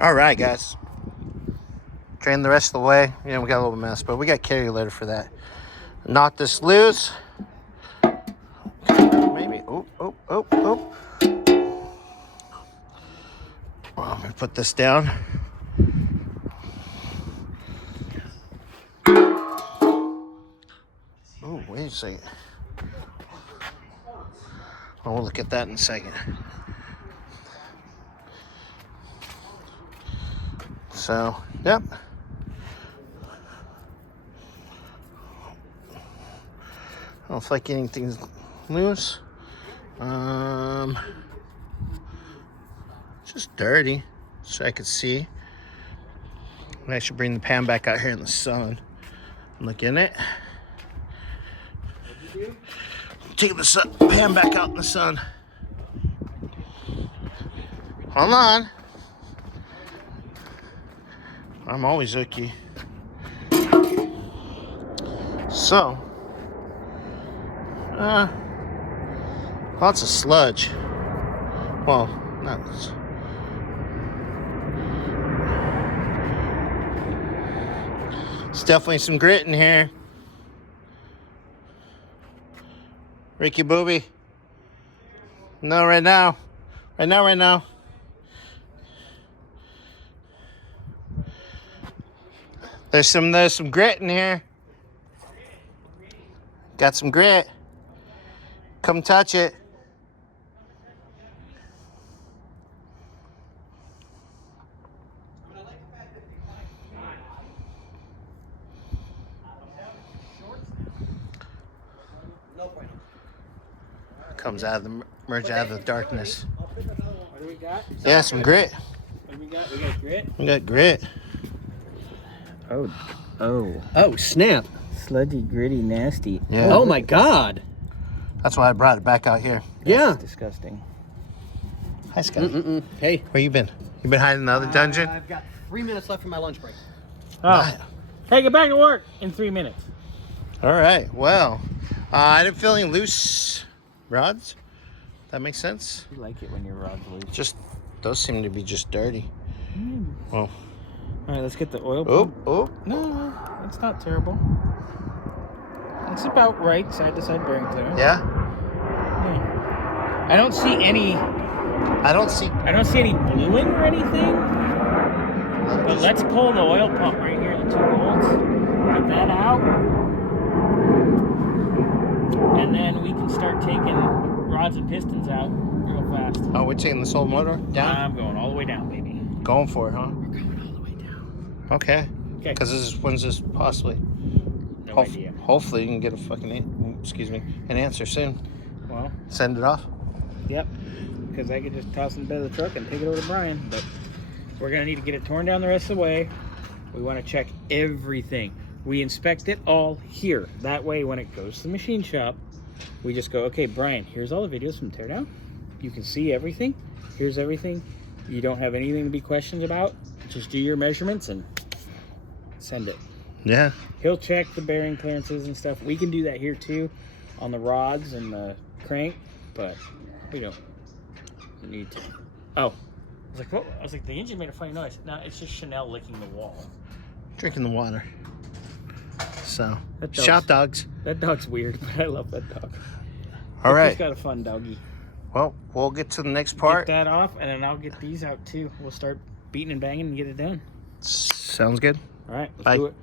All right, guys. Drain the rest of the way. Yeah, we got a little mess, but we got carry later for that. Knot this loose. Maybe. Oh. Well, I'm gonna put this down. Oh, wait a second. We'll look at that in a second. So, yep. I don't feel like anything's loose. Just dirty, so I could see. I should bring the pan back out here in the sun. Look in it. Take the pan back out in the sun. Hold on. I'm always icky. So, lots of sludge. Well, not. It's definitely some grit in here. Ricky Booby. No, right now. Right now. There's some grit in here. Got some grit. Come touch it. Comes out of the merge out of the darkness. What do we got? Yeah, some grit. What do we got? We got grit. We got grit. Oh, snap. Sludgy, gritty, nasty. Yeah. Oh my God. That's why I brought it back out here. Yeah. Disgusting. Hi, Scott. Hey. Where you been? You been hiding in the other dungeon? I've got 3 minutes left for my lunch break. Oh. Hey, get back to work in 3 minutes. All right. Well, I didn't feel any loose rods. That makes sense. You like it when your rod's loose. Just those seem to be just dirty. Well. All right, let's get the oil pump. Oh. No, it's not terrible. It's about right, side to side bearing clearance. Yeah. I don't see any. I don't see any bluing or anything. But let's pull the oil pump right here, the 2 bolts. Get that out. And then we can start taking rods and pistons out real fast. Oh, we're taking this whole motor down? I'm going all the way down, baby. Going for it, huh? We're going all the way down. Okay. Okay. Because when's this possibly? No idea. Hopefully you can get an answer soon. Well. Send it off? Yep. Because I could just toss it in the bed of the truck and take it over to Brian. But we're going to need to get it torn down the rest of the way. We want to check everything. We inspect it all here. That way, when it goes to the machine shop, we just go, okay, Brian, here's all the videos from teardown. You can see everything. Here's everything. You don't have anything to be questioned about. Just do your measurements and send it. Yeah. He'll check the bearing clearances and stuff. We can do that here too on the rods and the crank, but we don't need to. Oh. I was like, what? I was like, the engine made a funny noise. No, it's just Chanel licking the wall. Drinking the water. So, That shop dogs. That dog's weird, but I love that dog. All right. He's got a fun doggy. Well, we'll get to the next part. Get that off, and then I'll get these out too. We'll start beating and banging and get it done. Sounds good. All right, let's Bye. do it.